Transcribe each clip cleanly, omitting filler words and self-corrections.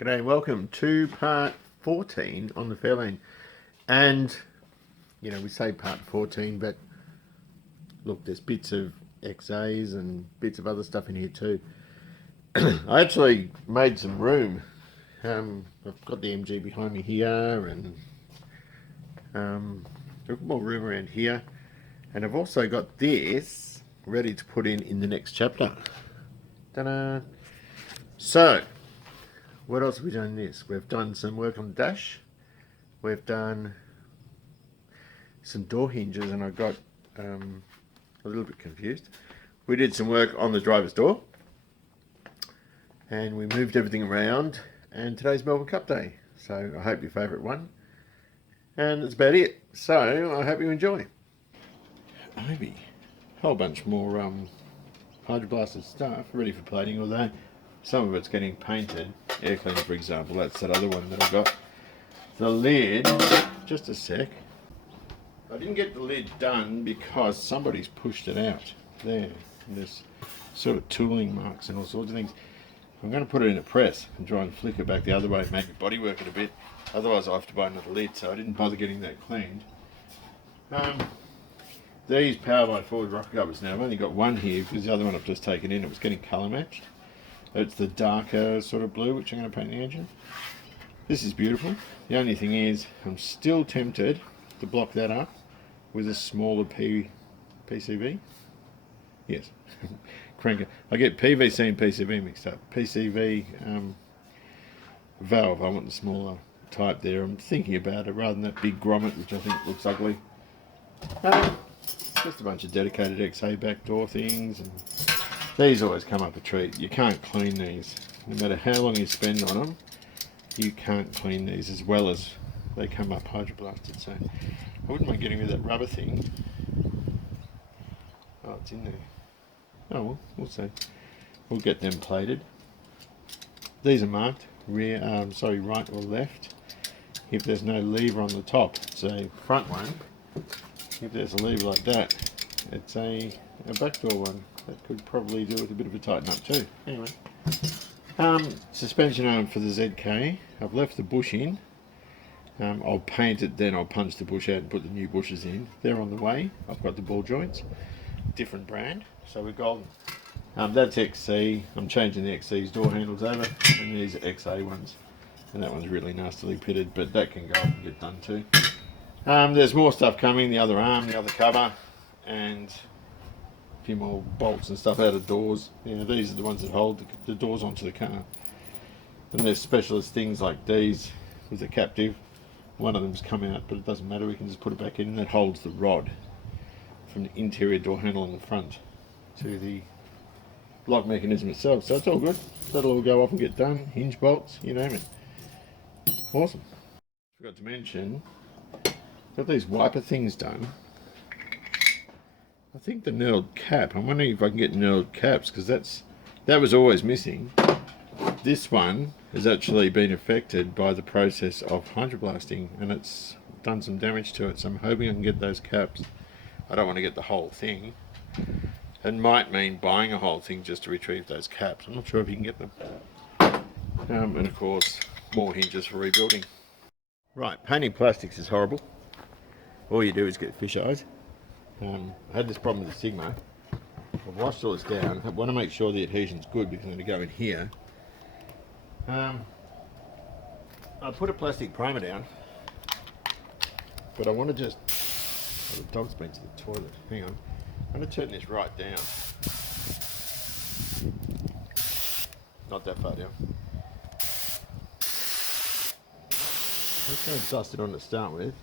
G'day and welcome to part 14 on the Fairlane. And, you know, we say part 14, but look, there's bits of XAs and bits of other stuff in here too. I actually made some room. I've got the MG behind me here and got more room around here. And I've also got this ready to put in the next chapter. Ta-da! So, what else have we done in this? We've done some work on the dash. We've done some door hinges, and I got a little bit confused. We did some work on the driver's door, and we moved everything around. And today's Melbourne Cup Day, so I hope your favourite one. And that's about it. So I hope you enjoy. Maybe a whole bunch more hydroblasted stuff ready for plating, although some of it's getting painted. Air cleaner, for example, that's that other one that I got. The lid, just a sec. I didn't get the lid done because somebody's pushed it out there. And there's sort of tooling marks and all sorts of things. I'm going to put it in a press and try and flick it back the other way, maybe bodywork it a bit. Otherwise I have to buy another lid, so I didn't bother getting that cleaned. These power by forward rocker covers now, I've only got one here because the other one I've just taken in, it was getting colour matched. It's the darker sort of blue, which I'm going to paint the engine. This is beautiful. The only thing is, I'm still tempted to block that up with a smaller PCV. Yes, crank it. I get PVC and PCV mixed up. PCV valve, I want the smaller type there. I'm thinking about it rather than that big grommet, which I think looks ugly. Just a bunch of dedicated XA back door things, and these always come up a treat. You can't clean these. No matter how long you spend on them, you can't clean these as well as they come up hydroblasted. So I wouldn't mind getting rid of that rubber thing. Oh, it's in there. Oh well, we'll see. We'll get them plated. These are marked right or left. If there's no lever on the top, it's a front one. If there's a lever like that, it's a back door one. That could probably do with a bit of a tighten up too. Anyway, suspension arm for the ZK. I've left the bush in. I'll paint it, then I'll punch the bush out and put the new bushes in. They're on the way. I've got the ball joints, different brand, so we're golden. That's XC. I'm changing the XC's door handles over, and these are XA ones. And that one's really nastily pitted, but that can go up and get done too. There's more stuff coming, the other arm, the other cover, and a few more bolts and stuff out of doors. You know, these are the ones that hold the doors onto the car. And there's specialist things like these with the captive. One of them's come out, but it doesn't matter, we can just put it back in, and that holds the rod from the interior door handle on the front to the lock mechanism itself. So it's all good. That'll all go off and get done. Hinge bolts, you name it. Awesome. Forgot to mention, got these wiper things done. I think the knurled cap, I'm wondering if I can get knurled caps, because that was always missing. This one has actually been affected by the process of hydroblasting, and it's done some damage to it, so I'm hoping I can get those caps. I don't want to get the whole thing. It might mean buying a whole thing just to retrieve those caps. I'm not sure if you can get them. And of course, more hinges for rebuilding. Right, painting plastics is horrible. All you do is get fish eyes. I had this problem with the Sigma. I've washed all this down. I want to make sure the adhesion's good because I'm going to go in here. I put a plastic primer down, but I want to just... Oh, the dog's been to the toilet. Hang on. I'm going to turn this right down. Not that far down. Let's go and dust it on to start with.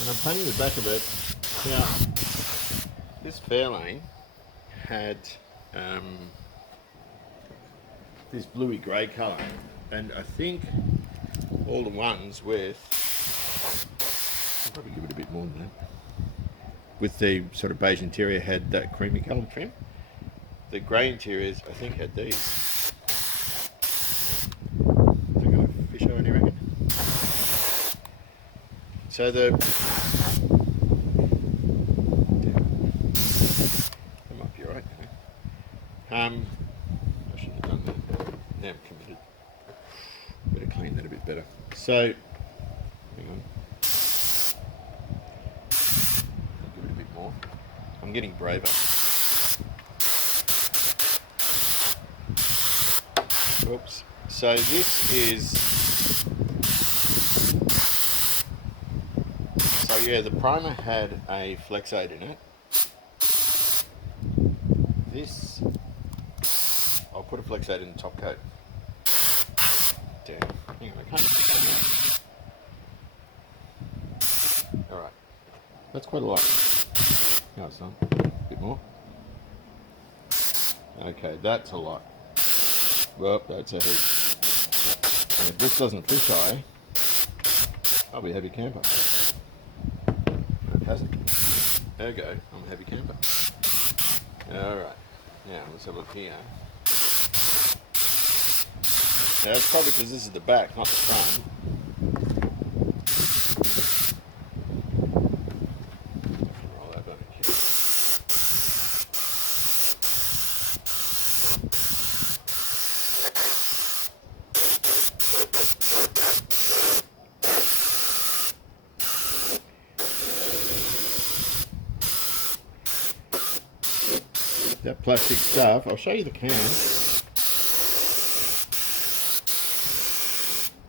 And I'm painting the back of it. Now, this Fairlane had this bluey grey colour, and I think all the ones with, I'll probably give it a bit more than that, with the sort of beige interior had that creamy colour trim. The grey interiors, I think, had these. I got a fish eye, do you reckon? So that might be alright. I shouldn't have done that. Now I'm committed. Better clean that a bit better. So, hang on. I'll give it a bit more. I'm getting braver. Oops. So this is... So yeah, the primer had a Flexate in it. This... I'll put a Flexate in the top coat. Damn. Hang on, I can't see that. Alright. That's quite a lot. No, it's not. A bit more. Okay, that's a lot. Well, that's a heap. And if this doesn't fisheye, I'll be a heavy camper. It hasn't. Ergo, I'm a heavy camper. Alright. Now, let's have a look here. Now, that's probably because this is the back, not the front. Roll that back here. That plastic stuff, I'll show you the can.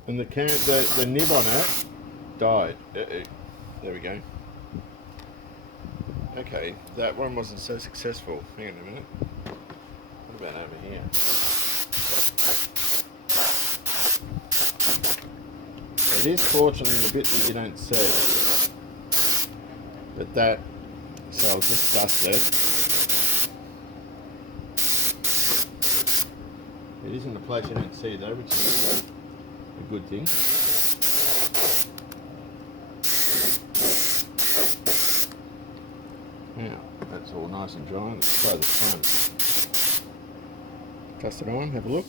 And the can, the nib on it died. There we go. Okay, that one wasn't so successful. Hang on a minute. What about over here? It is fortunately the bit that you don't see. But that, so I'll just dust it. It is in the place you don't see though, which is a good thing. Now, that's all nice and dry. Let's try the front. Dust it on, have a look.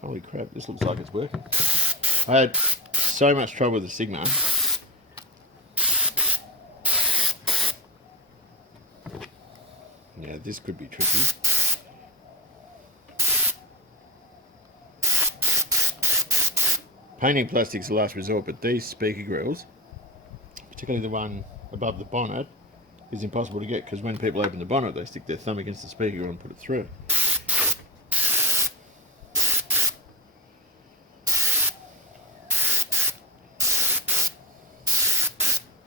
Holy crap, this looks like it's working. I had so much trouble with the Sigma. Yeah, this could be tricky. Painting plastic's the last resort, but these speaker grills, particularly the one above the bonnet, is impossible to get because when people open the bonnet, they stick their thumb against the speaker grill and put it through.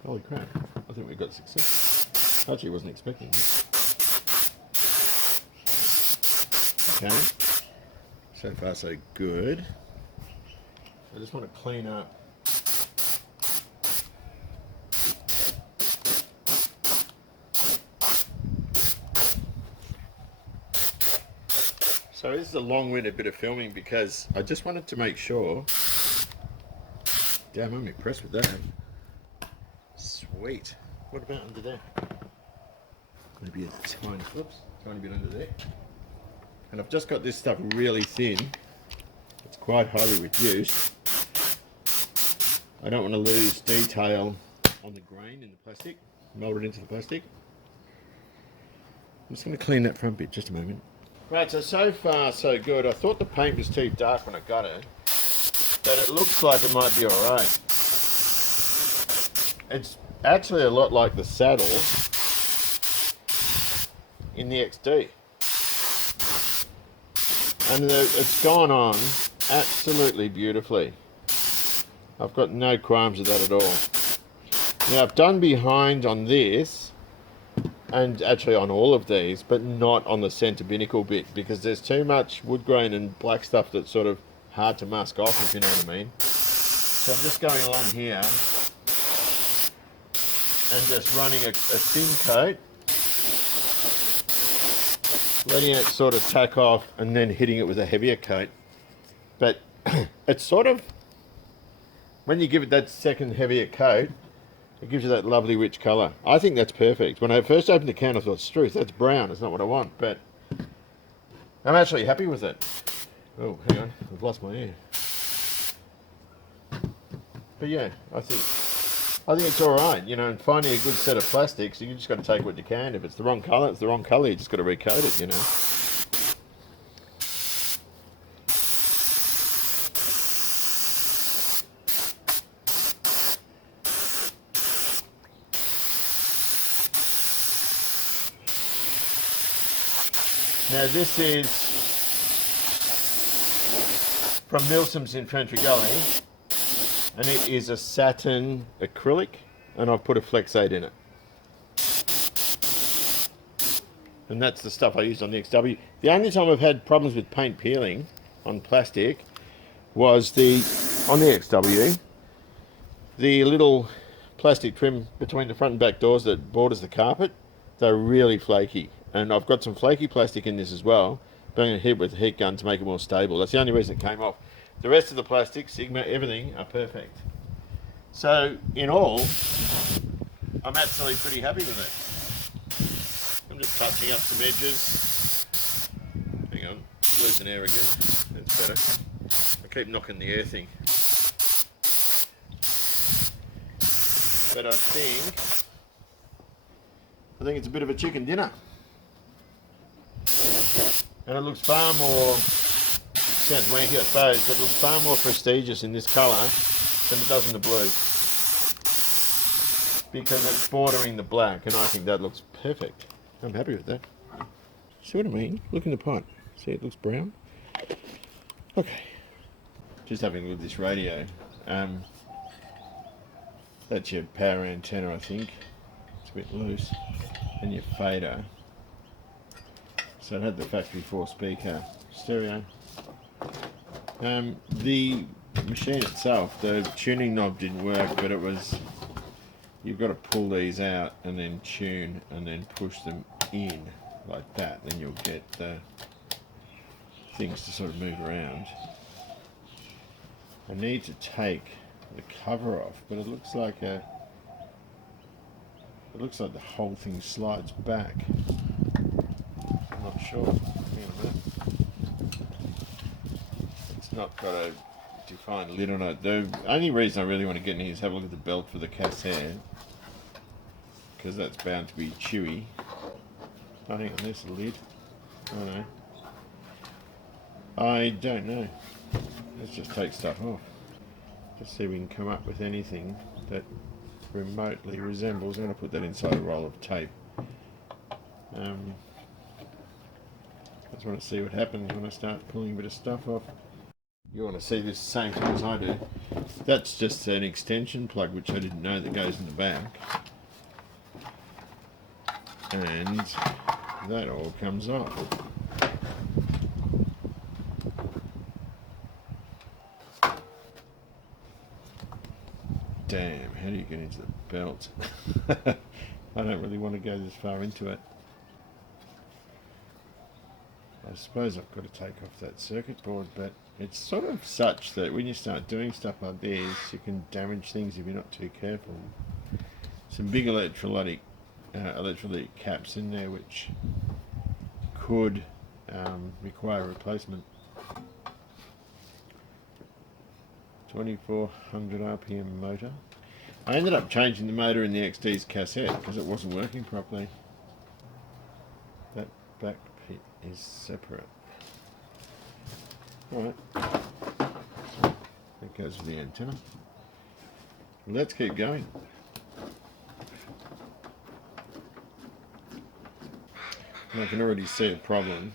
Holy crap, I think we got success. Actually, wasn't expecting it. Okay, so far so good. I just want to clean up. So this is a long-winded bit of filming because I just wanted to make sure. Damn, I'm impressed with that. Sweet. What about under there? Maybe a tiny, tiny bit under there. And I've just got this stuff really thin. It's quite highly reduced. I don't want to lose detail on the grain in the plastic. Mold it into the plastic. I'm just going to clean that front bit, just a moment. Right, so far so good. I thought the paint was too dark when I got it, but it looks like it might be alright. It's actually a lot like the saddle in the XD. And it's gone on absolutely beautifully. I've got no qualms with that at all. Now I've done behind on this, and actually on all of these, but not on the centre binnacle bit, because there's too much wood grain and black stuff that's sort of hard to mask off, if you know what I mean. So I'm just going along here and just running a thin coat, letting it sort of tack off and then hitting it with a heavier coat. But it's sort of, when you give it that second heavier coat, it gives you that lovely rich colour. I think that's perfect. When I first opened the can I thought, Struth, that's brown, it's not what I want, but I'm actually happy with it. Oh, hang on, I've lost my ear. But yeah, I think it's all right. You know, and finding a good set of plastics, you just got to take what you can. If it's the wrong colour, it's the wrong colour. You just got to recoat it. You know. Now this is from Milsom's in Trentry Gully, and it is a satin acrylic, and I've put a Flex 8 in it. And that's the stuff I used on the XW. The only time I've had problems with paint peeling on plastic was on the XW, the little plastic trim between the front and back doors that borders the carpet, they're really flaky. And I've got some flaky plastic in this as well, but I'm going to hit it with a heat gun to make it more stable. That's the only reason it came off. The rest of the plastic, Sigma, everything are perfect. So in all, I'm actually pretty happy with it. I'm just touching up some edges. Hang on, I'm losing air again. That's better. I keep knocking the air thing. But I think it's a bit of a chicken dinner. And it looks far more, sounds wanky I suppose, but it looks far more prestigious in this colour than it does in the blue. Because it's bordering the black, and I think that looks perfect. I'm happy with that. See what I mean? Look in the pot. See, it looks brown. Okay. Just having a look at this radio. That's your power antenna, I think. It's a bit loose. And your fader. So it had the factory 4-speaker stereo. The machine itself, the tuning knob didn't work, but it was, you've got to pull these out and then tune and then push them in like that. Then you'll get the things to sort of move around. I need to take the cover off, but it looks like the whole thing slides back. I'm not sure. Hang on a minute. It's not got a defined lid on it. The only reason I really want to get in here is have a look at the belt for the Cassette, because that's bound to be chewy. I think there's a lid. I don't know. I don't know. Let's just take stuff off. Just see if we can come up with anything that remotely resembles. I'm going to put that inside a roll of tape. I just want to see what happens when I start pulling a bit of stuff off. You want to see this the same time as I do. That's just an extension plug, which I didn't know that goes in the back. And that all comes off. Damn, how do you get into the belt? I don't really want to go this far into it. I suppose I've got to take off that circuit board, but it's sort of such that when you start doing stuff like this, you can damage things if you're not too careful. Some big electrolytic caps in there which could require replacement. 2400 RPM motor. I ended up changing the motor in the XD's Cassette because it wasn't working properly. That back pit is separate. Alright. That goes with the antenna. Let's keep going. And I can already see a problem.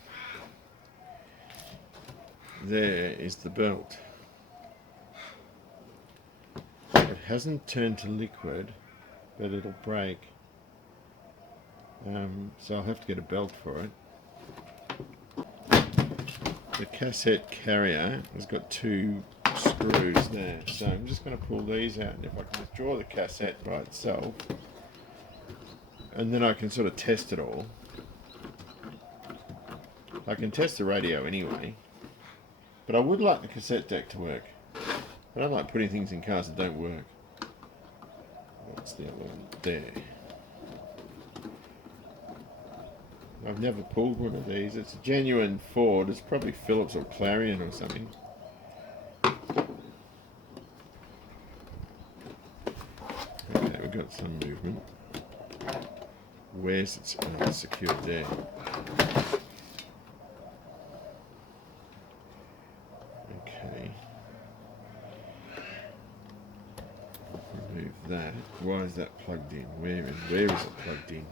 There is the belt. It hasn't turned to liquid, but it'll break. So I'll have to get a belt for it. The Cassette carrier has got 2 screws there, so I'm just going to pull these out, and if I can withdraw the Cassette by itself, and then I can sort of test it all. I can test the radio anyway, but I would like the cassette deck to work. I don't like putting things in cars that don't work. What's the other one? There. I've never pulled one of these. It's a genuine Ford. It's probably Phillips or Clarion or something. got some movement. Where's it secured there? Okay. Remove that. Why is that plugged in? Where is it plugged in?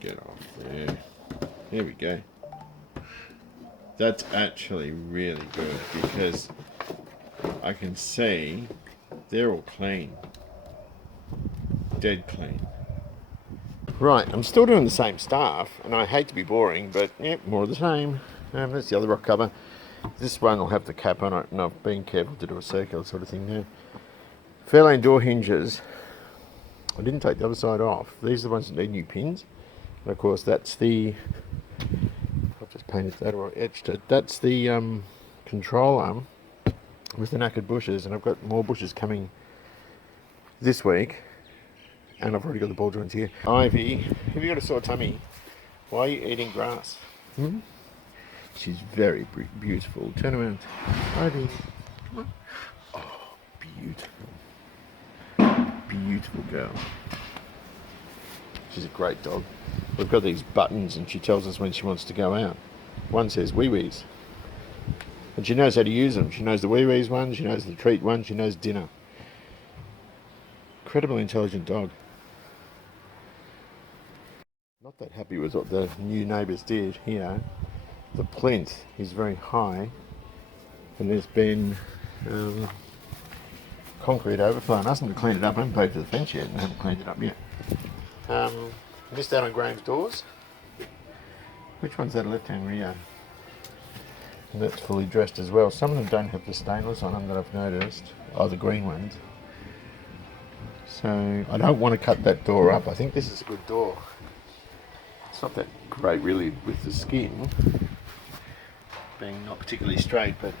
Get off there. There we go. That's actually really good because I can see they're all clean. Dead clean. Right, I'm still doing the same stuff, and I hate to be boring, but yeah, more of the same. That's the other rock cover. This one will have the cap on it, and I've been careful to do a circular sort of thing there. Fairlane door hinges. I didn't take the other side off. These are the ones that need new pins. And of course, that's the, I've just painted that or etched it. That's the control arm with the knackered bushes, and I've got more bushes coming this week. And I've already got the ball joints here. Ivy, have you got a sore tummy? Why are you eating grass? Hmm? She's very beautiful. Turn around. Ivy, come on. Oh, beautiful. Beautiful girl. She's a great dog. We've got these buttons and she tells us when she wants to go out. One says wee-wees. And she knows how to use them. She knows the wee-wees one, she knows the treat one, she knows dinner. Incredibly intelligent dog. Not that happy with what the new neighbours did here. The plinth is very high and there's been concrete overflow and asked them to clean it up. I haven't paid for the fence yet and I haven't cleaned it up yet. Missed out on Graham's doors. Which one's that left-hand rear? And that's fully dressed as well. Some of them don't have the stainless on them that I've noticed. Oh, the green ones. So I don't want to cut that door up. I think this is a good door. It's not that great really with the skin being not particularly straight, but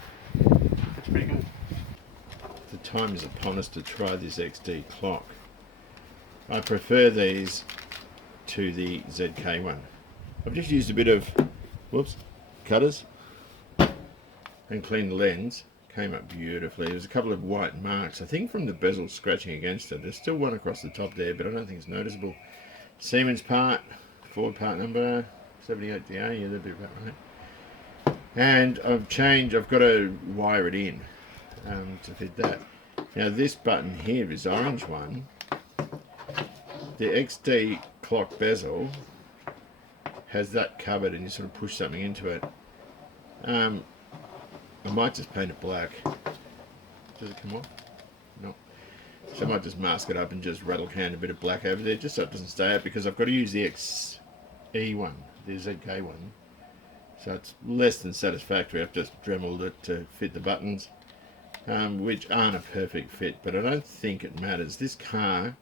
it's pretty good. The time is upon us to try this XD clock. I prefer these to the ZK one. I've just used a bit of cutters and cleaned the lens. Came up beautifully. There's a couple of white marks, I think from the bezel scratching against it. There's still one across the top there, but I don't think it's noticeable. Siemens part, Ford part number 78DA, yeah, that'd be about right. And I've got to wire it in to fit that. Now this button here is the orange one. The XD clock bezel has that covered and you sort of push something into it. I might just paint it black. Does it come off? No. So I might just mask it up and just rattle can a bit of black over there just so it doesn't stay up, because I've got to use the XE one, the ZK one. So it's less than satisfactory. I've just dremeled it to fit the buttons, which aren't a perfect fit, but I don't think it matters. This car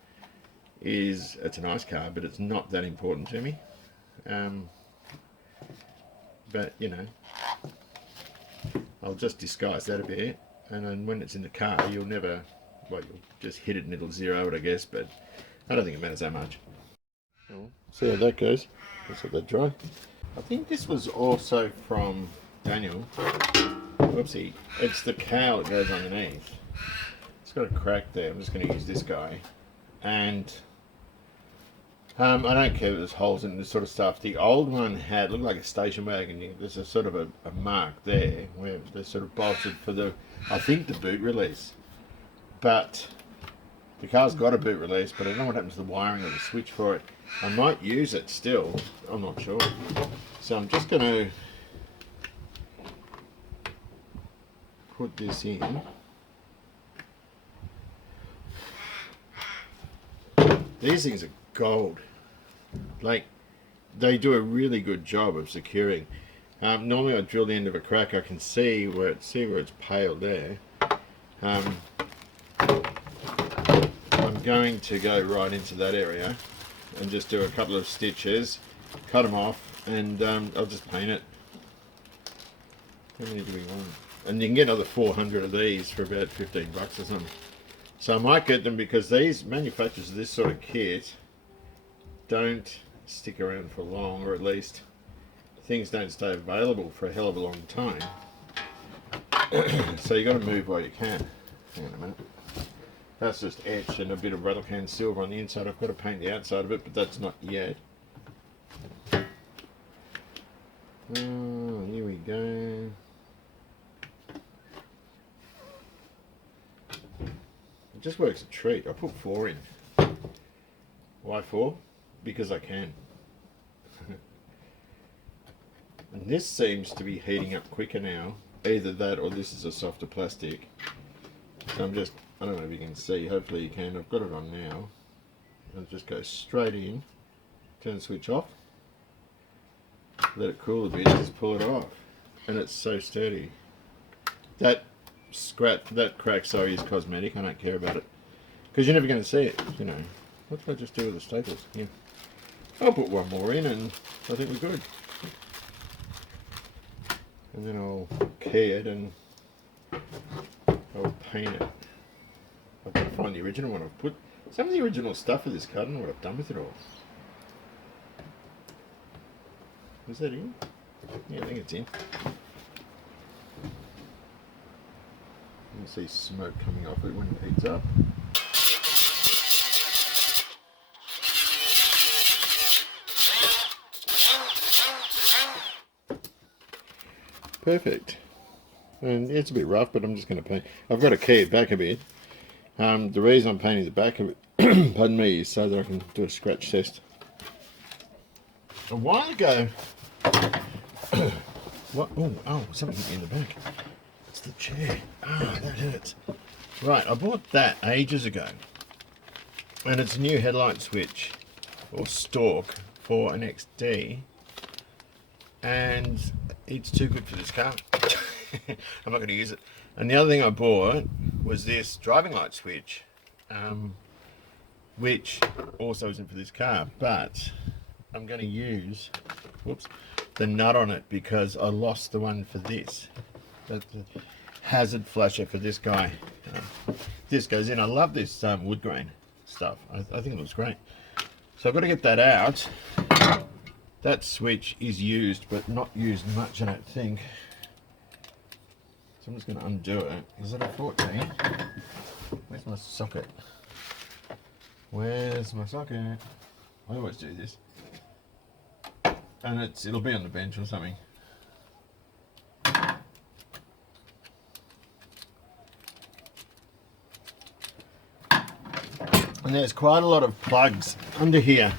it's a nice car, but it's not that important to me. But you know, I'll just disguise that a bit, and then when it's in the car you'll you'll just hit it and it'll zero it, I guess, but I don't think it matters that much. See how that goes. Let's let that dry. I think this was also from Daniel. Whoopsie. It's the cowl that goes underneath. It's got a crack there. I'm just going to use this guy. And I don't care if there's holes in this sort of stuff. The old one looked like a station wagon. There's a sort of a mark there where they're sort of bolted for I think the boot release. But the car's got a boot release, but I don't know what happens to the wiring of the switch for it. I might use it still. I'm not sure. So I'm just going to put this in. These things are gold. Like, they do a really good job of securing. Normally I drill the end of a crack. I can see where it's pale there. I'm going to go right into that area and just do a couple of stitches, cut them off, and I'll just paint it. How many do we want? And you can get another 400 of these for about 15 bucks or something. So I might get them, because these manufacturers of this sort of kit don't stick around for long, or at least things don't stay available for a hell of a long time. So you got to move while you can. Hang on a minute. That's just etched and a bit of rattle can silver on the inside. I've got to paint the outside of it, but that's not yet. Oh, here we go. It just works a treat. I put 4 in. Why 4? Because I can. And this seems to be heating up quicker now. Either that or this is a softer plastic. So I'm just, I don't know if you can see, hopefully you can. I've got it on now. I'll just go straight in, turn the switch off, let it cool a bit, just pull it off. And it's so sturdy. That crack, sorry, is cosmetic. I don't care about it. Because you're never going to see it, you know. What did I just do with the staples? Yeah. I'll put one more in and I think we're good. And then I'll key it and I'll paint it. I've got to find the original one. I've put some of the original stuff for this card. I don't know what I've done with it all. Is that in? Yeah, I think it's in. You can see smoke coming off it when it heats up. Perfect. And it's a bit rough, but I'm just going to paint. I've got to key it back a bit. The reason I'm painting the back of it, pardon me, is so that I can do a scratch test. A while ago, what? Oh, something hit me in the back. It's the chair. Ah, that hurts. Right, I bought that ages ago, and it's a new headlight switch or stalk for an XD, and it's too good for this car. I'm not going to use it. And the other thing I bought was this driving light switch, which also isn't for this car, but I'm going to use, whoops, the nut on it because I lost the one for this. That's the hazard flasher for this guy. This goes in. I love this wood grain stuff. I think it looks great. So I've got to get that out. That switch is used, but not used much, I don't think. So I'm just going to undo it. Is it a 14? Where's my socket? Where's my socket? I always do this. And it'll be on the bench or something. And there's quite a lot of plugs under here.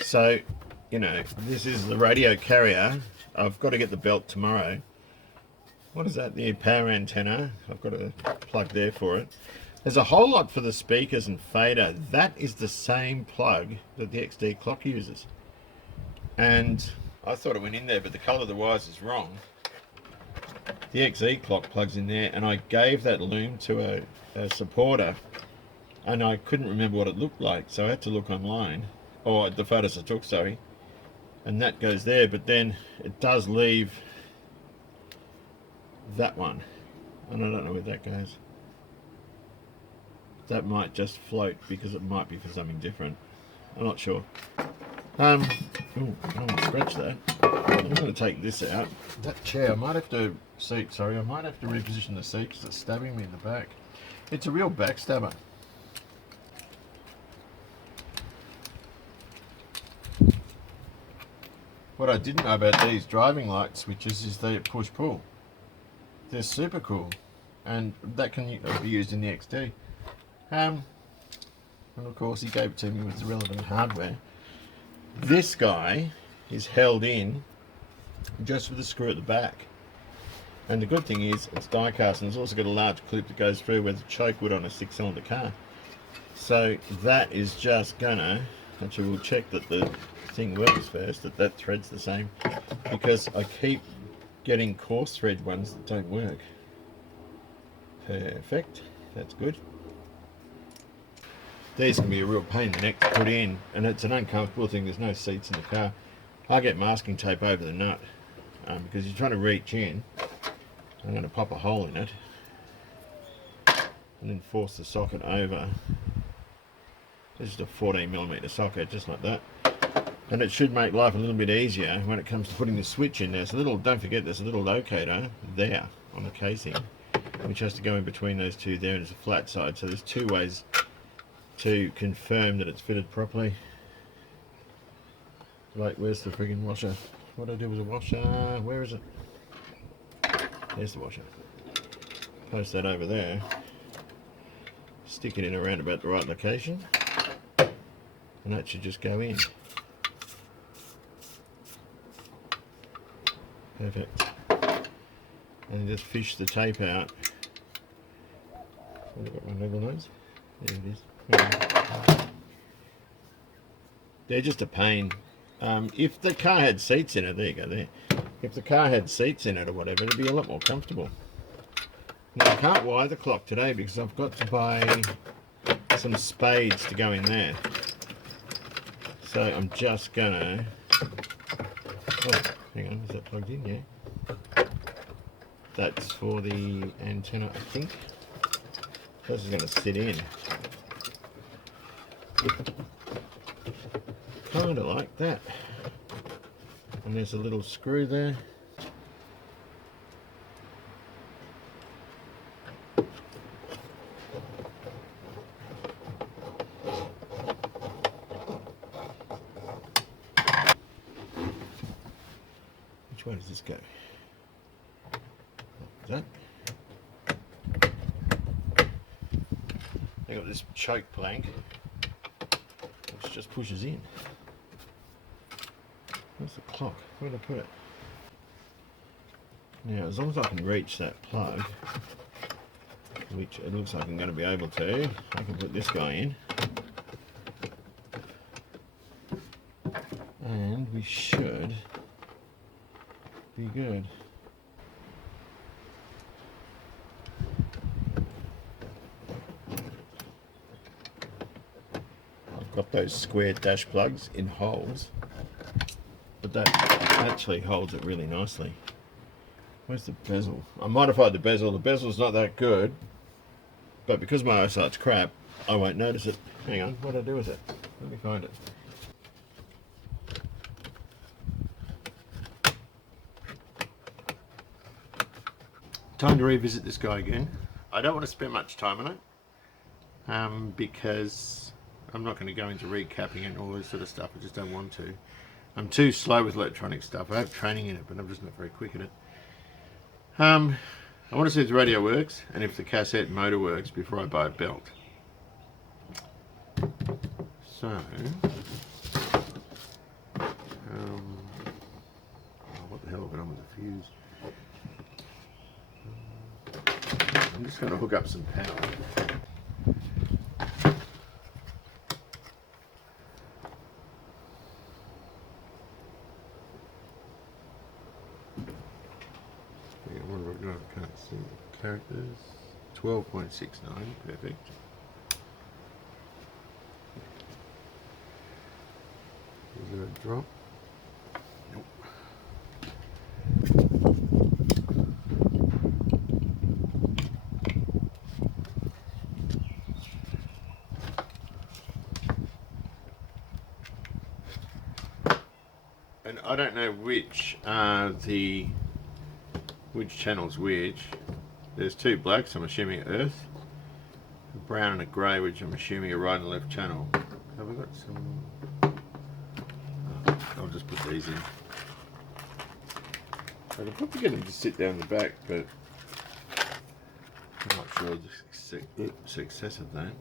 So, you know, this is the radio carrier. I've got to get the belt tomorrow. What is that? The power antenna. I've got a plug there for it. There's a whole lot for the speakers and fader. That is the same plug that the XD clock uses. And I thought it went in there, but the colour of the wires is wrong. The XE clock plugs in there, and I gave that loom to a supporter, and I couldn't remember what it looked like, so I had to look online, or the photos I took, sorry, and that goes there, but then it does leave that one, and I don't know where that goes. That might just float because it might be for something different. I'm not sure. Ooh, I don't want to scratch that. I'm going to take this out. That chair, I might have to reposition the seat because it's stabbing me in the back. It's a real backstabber. What I didn't know about these driving light switches is they push-pull. They're super cool, and that can be used in the XD. And of course he gave it to me with the relevant hardware. This guy is held in just with a screw at the back, and the good thing is it's die cast, and it's also got a large clip that goes through where the choke would on a 6-cylinder car. So that is just gonna, actually we'll check that the thing works first, that thread's the same, because I keep getting coarse thread ones that don't work. Perfect, that's good. These can be a real pain in the neck to put in, and it's an uncomfortable thing. There's no seats in the car. I get masking tape over the nut because you're trying to reach in. I'm going to pop a hole in it and then force the socket over. This is a 14mm socket, just like that. And it should make life a little bit easier when it comes to putting the switch in there. So don't forget there's a little locator there on the casing, which has to go in between those two there, and it's a flat side. So there's two ways to confirm that it's fitted properly. Like, where's the friggin' washer? What do I do with the washer? Where is it? There's the washer. Post that over there. Stick it in around about the right location. And that should just go in. Perfect. And just fish the tape out. Have I got my level nose? There it is. They're just a pain. If the car had seats in it, there you go, there. If the car had seats in it or whatever, it'd be a lot more comfortable. Now, I can't wire the clock today because I've got to buy some spades to go in there. So I'm just gonna... Oh, hang on, is that plugged in? Yeah. That's for the antenna, I think. This is gonna sit in. Kinda like that. And there's a little screw there. Which way does this go? Like that. I got this choke plank which just pushes in. Where's the clock? Where did I put it? Now, as long as I can reach that plug, which it looks like I'm going to be able to, I can put this guy in. And we should be good. I've got those square dash plugs in holes, but that actually holds it really nicely. Where's the bezel? I modified the bezel. The bezel's not that good, but because my eyesight's crap, I won't notice it. Hang on, what did I do with it? Let me find it. Time to revisit this guy again. I don't want to spend much time on it, because I'm not going to go into recapping and all this sort of stuff. I just don't want to. I'm too slow with electronic stuff. I have training in it, but I'm just not very quick at it. I want to see if the radio works and if the cassette motor works before I buy a belt. So, what the hell have I done with the fuse? I'm just going to hook up some power. What have I got? I can't see the characters. 12.69, perfect. Is there a drop? Nope. And I don't know which channel's which. There's two blacks, I'm assuming earth. A brown and a grey, which I'm assuming are right and left channel. Have I got some? Oh, I'll just put these in. I could probably get them to sit down the back, but I'm not sure of the success of that.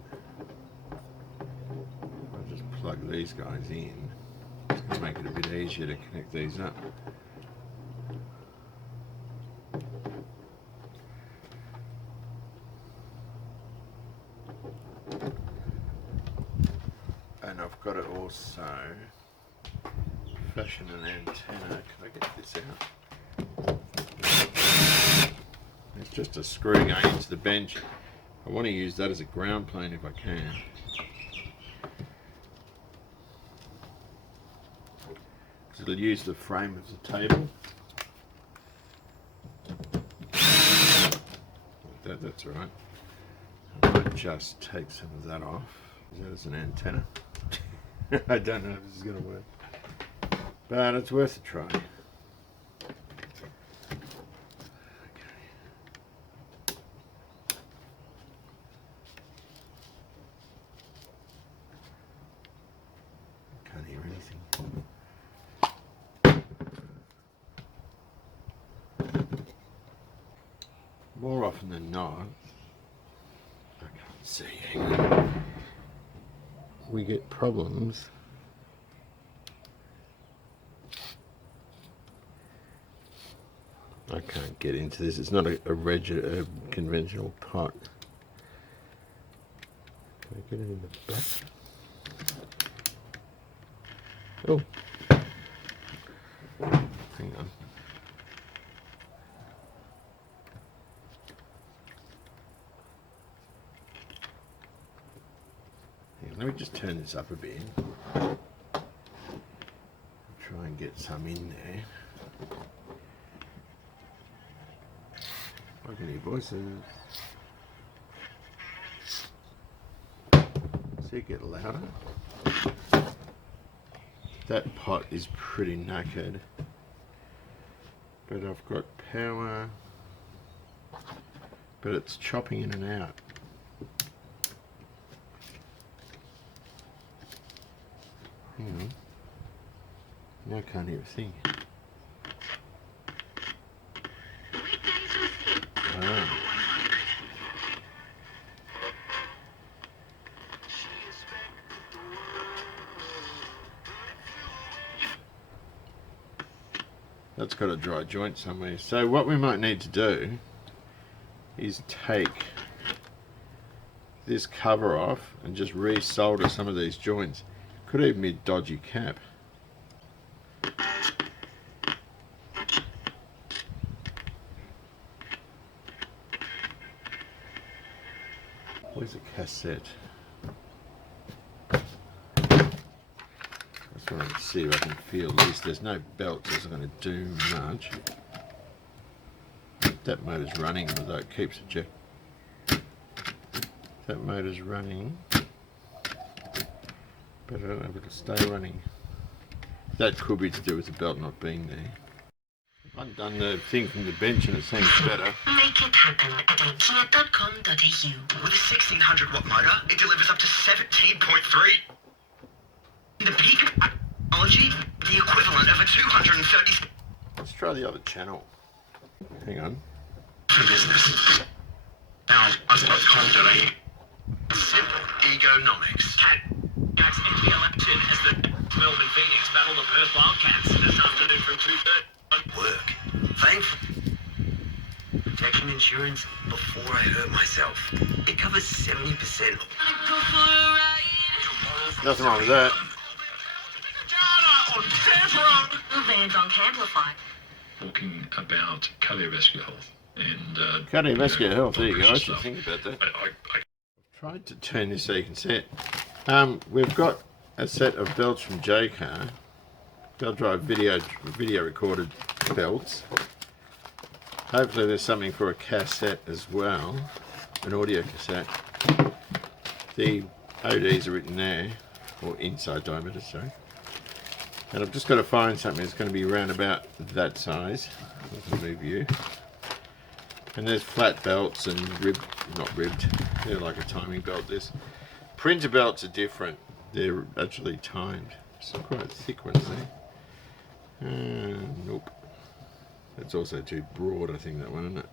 I'll just plug these guys in. It's going to make it a bit easier to connect these up. And I've got to also fashion an antenna. Can I get this out? It's just a screw going into the bench. I want to use that as a ground plane if I can. Because it'll use the frame of the table. Like that, that's all right. I might just take some of that off. that as an antenna. I don't know if this is going to work, but it's worth a try. Can't hear anything. More often than not, I can't see, we get problems I can't get into this. It's not a conventional pot. Can I get it in the back? Oh, hang on. Let me just turn this up a bit. Try and get some in there. I can hear voices. See it get louder. That pot is pretty knackered, but I've got power, but it's chopping in and out. Hang on. Now I can't hear a thing. Ah. That's got a dry joint somewhere. So what we might need to do is take this cover off and just re-solder some of these joints. Could even be a dodgy cap. Where's the cassette? That's what I can see if I can feel this. There's no belt, so it's not going to do much. That motor's running, although it keeps ejecting. That motor's running, but I don't know if it'll stay running. That could be to do with the belt not being there. I've done the thing from the bench and it seems better. Make it happen at Pt14.com.au. With a 1600 watt motor, it delivers up to 17.3. The peak of technology, the equivalent of a 230. Let's try the other channel. Hang on. Business. Now, as.com.au. Simple egonomics. Jack's NBL action as the Melbourne Phoenix battle the Perth Wildcats this afternoon from 2:30. Work. Thankful. Protection insurance before I hurt myself. It covers 70%. Nothing wrong with that. Vans on Camplify. Talking about cardiovascular health and Cardiovascular health, there you go. I should think about that. I Tried to turn this so you can see it. We've got a set of belts from J-Car. They'll drive video recorded belts. Hopefully there's something for a cassette as well, an audio cassette. The ODs are written there, or inside diameter, sorry. And I've just got to find something that's going to be around about that size. Let's move you. And there's flat belts and not ribbed. They're like a timing belt. This printer belts are different. They're actually timed. Some quite thick ones there. Nope. That's also too broad, I think, that one, isn't it?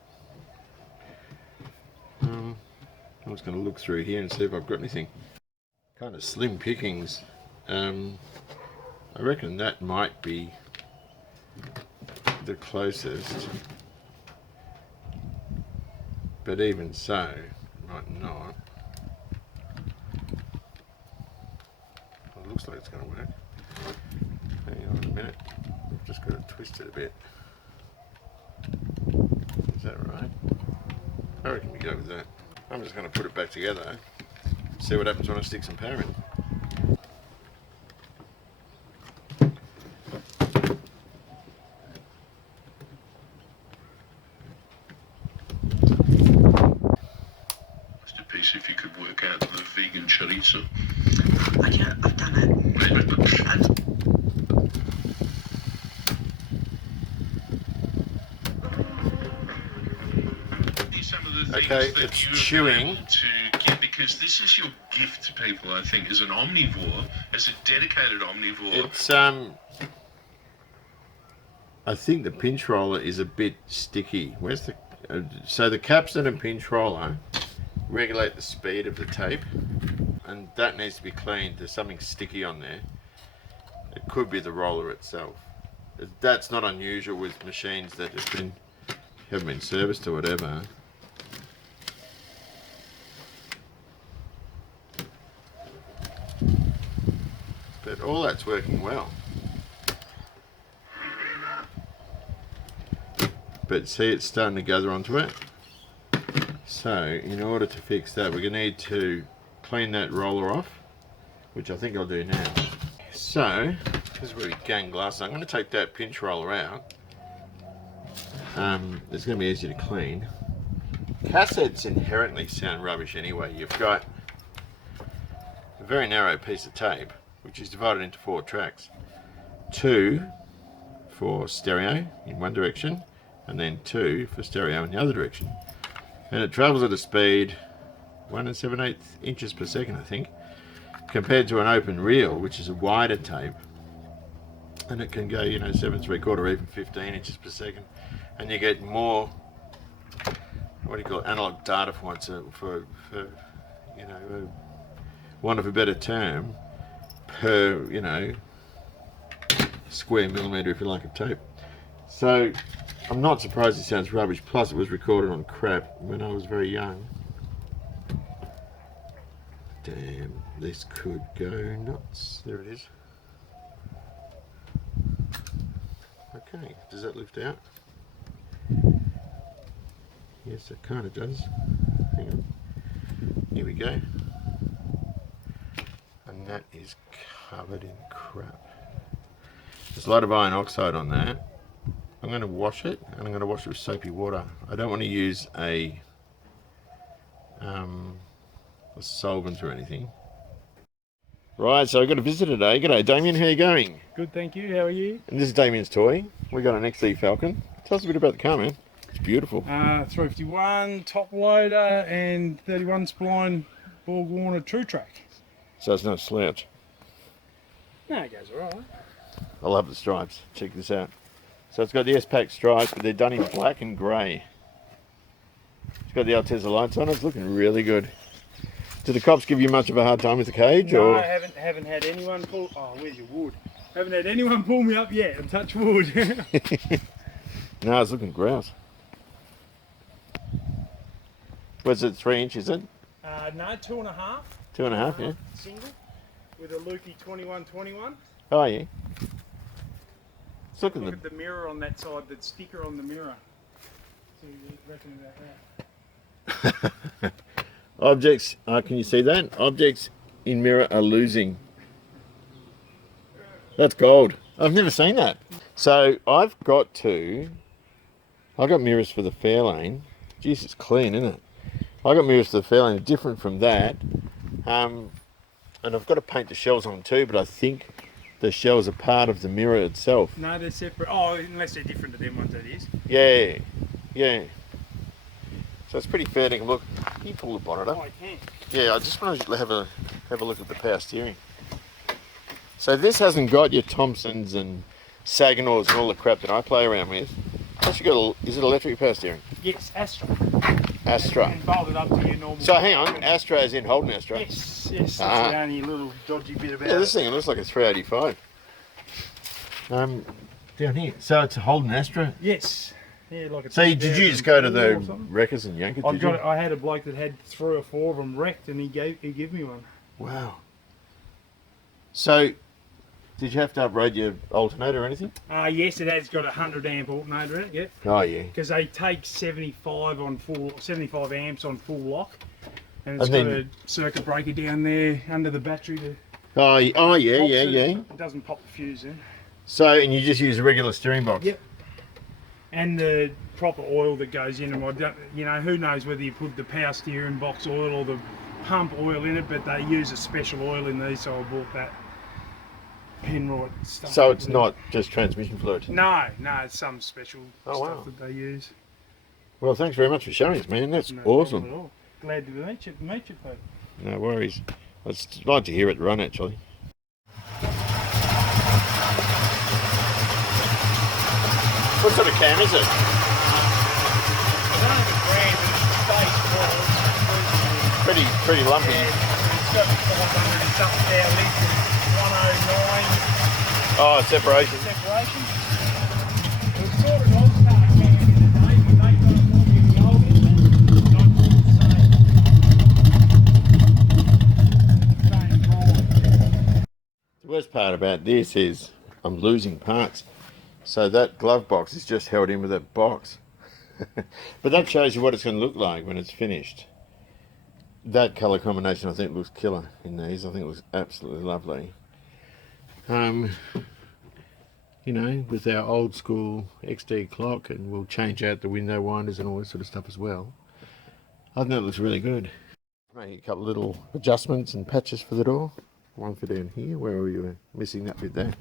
I'm just going to look through here and see if I've got anything. Kind of slim pickings. I reckon that might be the closest. But even so, it might not. Well, it looks like it's going to work. Hang on a minute. I've just got to twist it a bit. Is that right? I reckon we go with that. I'm just going to put it back together. See what happens when I stick some power in. if you could work out the vegan chorizo. I've done it. Some of the things Okay, that it's you have chewing. been able to get, because this is your gift to people, I think, as an omnivore, as a dedicated omnivore. It's I think the pinch roller is a bit sticky. Where's the so the capstan and pinch roller regulate the speed of the tape, and that needs to be cleaned. There's something sticky on there. It could be the roller itself. That's not unusual with machines that haven't been serviced or whatever. But all that's working well. But see, it's starting to gather onto it. So in order to fix that, we're going to need to clean that roller off, which I think I'll do now. So, because we're gang glass, I'm going to take that pinch roller out. It's going to be easy to clean. Cassettes inherently sound rubbish anyway. You've got a very narrow piece of tape, which is divided into 4 tracks. 2 for stereo in one direction, and then 2 for stereo in the other direction. And it travels at a speed 1 7/8 inches per second, I think, compared to an open reel, which is a wider tape, and it can go, 7 3/4 or even 15 inches per second, and you get more, what do you call it, analog data for want of a better term, per square millimeter, if you like, of tape. So I'm not surprised it sounds rubbish. Plus it was recorded on crap when I was very young. Damn, this could go nuts. There it is. Okay, does that lift out? Yes, it kind of does. Hang on. Here we go. And that is covered in crap. There's a lot of iron oxide on that. I'm going to wash it, and I'm going to wash it with soapy water. I don't want to use a solvent or anything. Right, so I've got a visitor today. G'day, Damien. How are you going? Good, thank you. How are you? And this is Damien's toy. We got an XE Falcon. Tell us a bit about the car, man. It's beautiful. 351 top loader and 31 spline Borg Warner True Track. So it's no slouch. No, it goes alright. I love the stripes. Check this out. So it's got the S-Pack stripes, but they're done in black and grey. It's got the Altezza lights on it. It's looking really good. Did the cops give you much of a hard time with the cage? No, or? I haven't had anyone pull. Oh, where's your wood? Haven't had anyone pull me up yet and touch wood. No, it's looking grouse. Was it 3 inches? Is it? No, 2.5. 2.5, yeah. Single with a Lukey 2121. Oh, yeah. It's looking Look at the mirror on that side, that sticker on the mirror. See what you reckon about that. Objects, can you see that? Objects in mirror are losing. That's gold. I've never seen that. So I've got mirrors for the Fairlane. Jeez, it's clean, isn't it? I got mirrors for the Fairlane, different from that. And I've got to paint the shells on too, but I think the shells are part of the mirror itself. No, they're separate. Oh, unless they're different to them ones, that is. Yeah, yeah. So it's pretty fair to look. Can you pull the bonnet up? Oh, I can. Yeah, I just want to have a look at the power steering. So this hasn't got your Thompsons and Saginaws and all the crap that I play around with. Actually got is it electric power steering? Yes, Astra. Astra. And bolted up to your normal. So hang on, Astra as in Holden Astra. Yes, yes. That's the only little dodgy bit about Yeah, it. this thing looks like a 385. Down here. So it's a Holden Astra. Yes. Yeah, like a So did you just go to the 2004 or something? wreckers and yank it? I Did you? I had a bloke that had 3 or 4 of them wrecked, and he gave me one. Wow. So did you have to upgrade your alternator or anything? Yes, it has got a 100 amp alternator in it. Yeah. Oh yeah. Because they take 75 amps on full lock, and And it's then- got a circuit breaker down there under the battery. Oh yeah, Pops yeah. it. It doesn't pop the fuse in. So and you just use a regular steering box. Yep. And the proper oil that goes in them. I don't, who knows whether you put the power steering box oil or the pump oil in it, but they use a special oil in these, so I bought that Penrod stuff. So it's not just transmission fluid? No, it's some special Oh, stuff wow. that they use. Well, thanks very much for showing us, man. That's No problem awesome. at all. Glad to meet you, Pete. No worries. I'd like to hear it run, actually. What sort of cam is it? I don't have a brand, but it's space balls. Pretty lumpy. It's got 500 and something now, litres, 109 Oh, separation. separation. It was sort of old start cam in the day, but they got it more in the old engine. Not the same drawing. The worst part about this is I'm losing parts. So that glove box is just held in with that box. But that shows you what it's going to look like when it's finished. That colour combination I think looks killer in these. I think it looks absolutely lovely. You know, with our old school XD clock, and we'll change out the window winders and all that sort of stuff as well. I think that looks really good. Make a couple little adjustments and patches for the door. One for down here, where we were missing that bit there.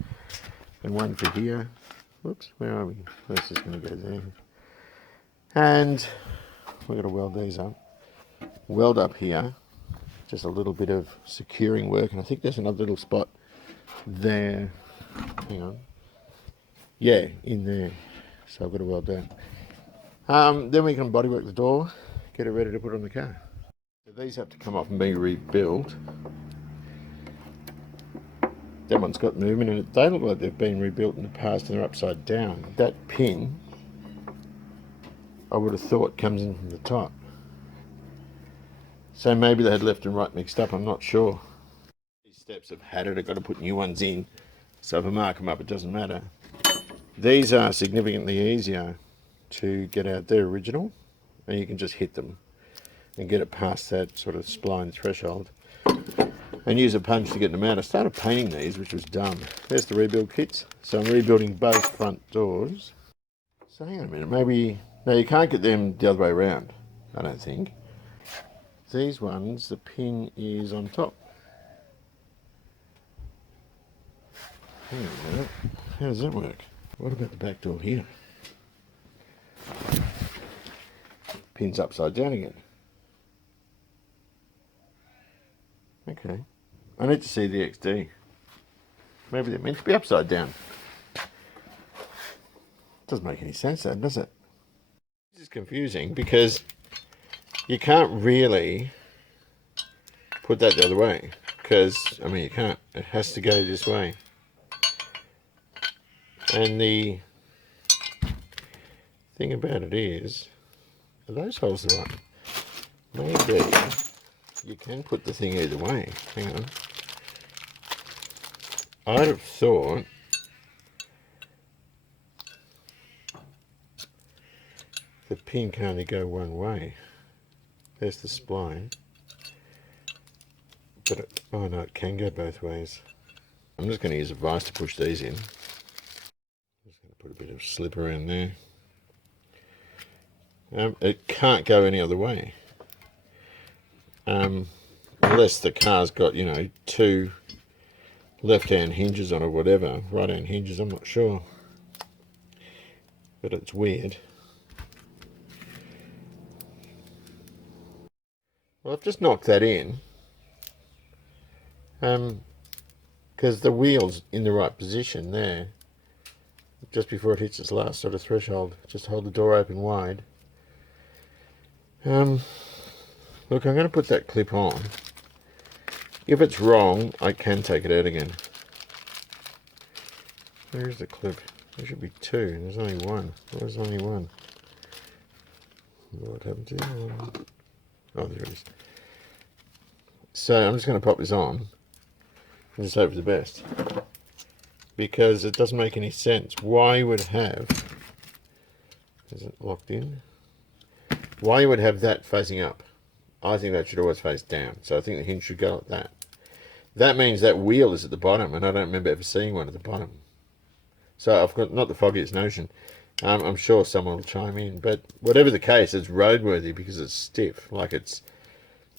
And one for here. Whoops, where are we? That's just going to go there. And we've got to weld these up. Weld up here. Just a little bit of securing work. And I think there's another little spot there. Hang on. Yeah, in there. So I've got to weld that. Then we can bodywork the door, get it ready to put on the car. So these have to come off and be rebuilt. That one's got movement in it. They look like they've been rebuilt in the past and they're upside down. That pin, I would have thought, comes in from the top. So maybe they had left and right mixed up, I'm not sure. These steps have had it, I've got to put new ones in. So if I mark them up, it doesn't matter. These are significantly easier to get out. They're original, and you can just hit them and get it past that sort of spline threshold. And use a punch to get them out. I started painting these, which was dumb. There's the rebuild kits. So I'm rebuilding both front doors. So hang on a minute, maybe... No, you can't get them the other way around, I don't think. These ones, the pin is on top. Hang on a minute. How does that work? What about the back door here? Pin's upside down again. Okay. I need to see the XD. Maybe they're meant to be upside down. Doesn't make any sense then, does it? This is confusing because you can't really put that the other way. Because, I mean, you can't. It has to go this way. And the thing about it is, are those holes the right? Maybe you can put the thing either way. Hang on. I'd have thought the pin can only go one way. There's the spline. But it, oh no, it can go both ways. I'm just going to use a vise to push these in. Just going to put a bit of slip around there. It can't go any other way. Unless the car's got, you know, two left-hand hinges on it or whatever. Right-hand hinges, I'm not sure. But it's weird. Well, I've just knocked that in. Because the wheel's in the right position there. Just before it hits its last sort of threshold. Just hold the door open wide. Look, I'm going to put that clip on. If it's wrong, I can take it out again. Where's the clip? There should be two. There's only one. There's only one. What happened to you? Oh, there it is. So I'm just going to pop this on and just hope for the best. Because it doesn't make any sense. Why would have... Is it locked in? Why you would have that facing up? I think that should always face down. So I think the hinge should go like that. That means that wheel is at the bottom, and I don't remember ever seeing one at the bottom. So I've got not the foggiest notion. I'm sure someone will chime in. But whatever the case, it's roadworthy because it's stiff. Like it's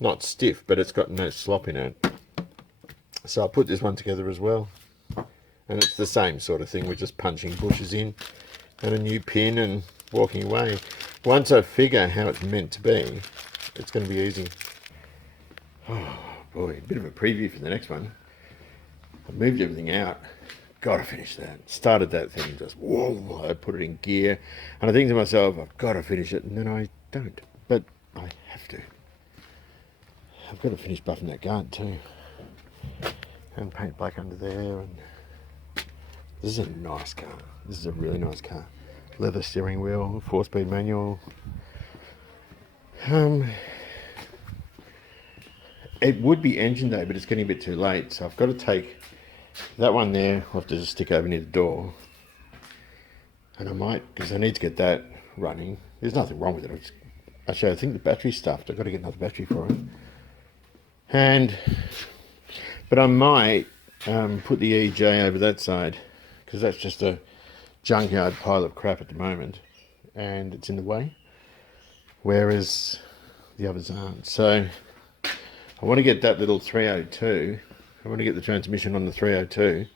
not stiff, but it's got no slop in it. So I put this one together as well, and it's the same sort of thing. We're just punching bushes in and a new pin and walking away. Once I figure how it's meant to be, it's going to be easy. Oh boy, a bit of a preview for the next one. I moved everything out. Got to finish that. Started that thing, just whoa, I put it in gear, and I think to myself, I've got to finish it, and then I don't, but I have to. I've got to finish buffing that guard too, and paint black under there. And this is a nice car. This is a really nice car. Leather steering wheel, 4-speed manual. It would be engine day, but it's getting a bit too late, so I've got to take that one there. I'll have to just stick over near the door, and I might, because I need to get that running. There's nothing wrong with it. Actually, I think the battery's stuffed. I've got to get another battery for it. But I might put the EJ over that side, because that's just a junkyard pile of crap at the moment, and it's in the way, whereas the others aren't. So I want to get that little 302. I want to get the transmission on the 302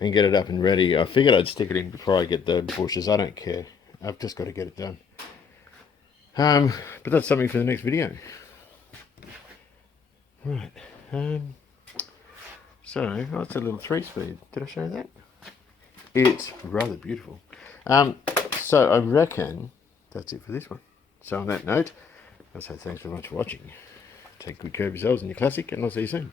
and get it up and ready. I figured I'd stick it in before I get the bushes. I don't care. I've just got to get it done. But that's something for the next video. Right. So, that's a little 3-speed. Did I show that? It's rather beautiful. So I reckon that's it for this one. So on that note, I'll say thanks very much for watching. Take good care of yourselves and your classic, and I'll see you soon.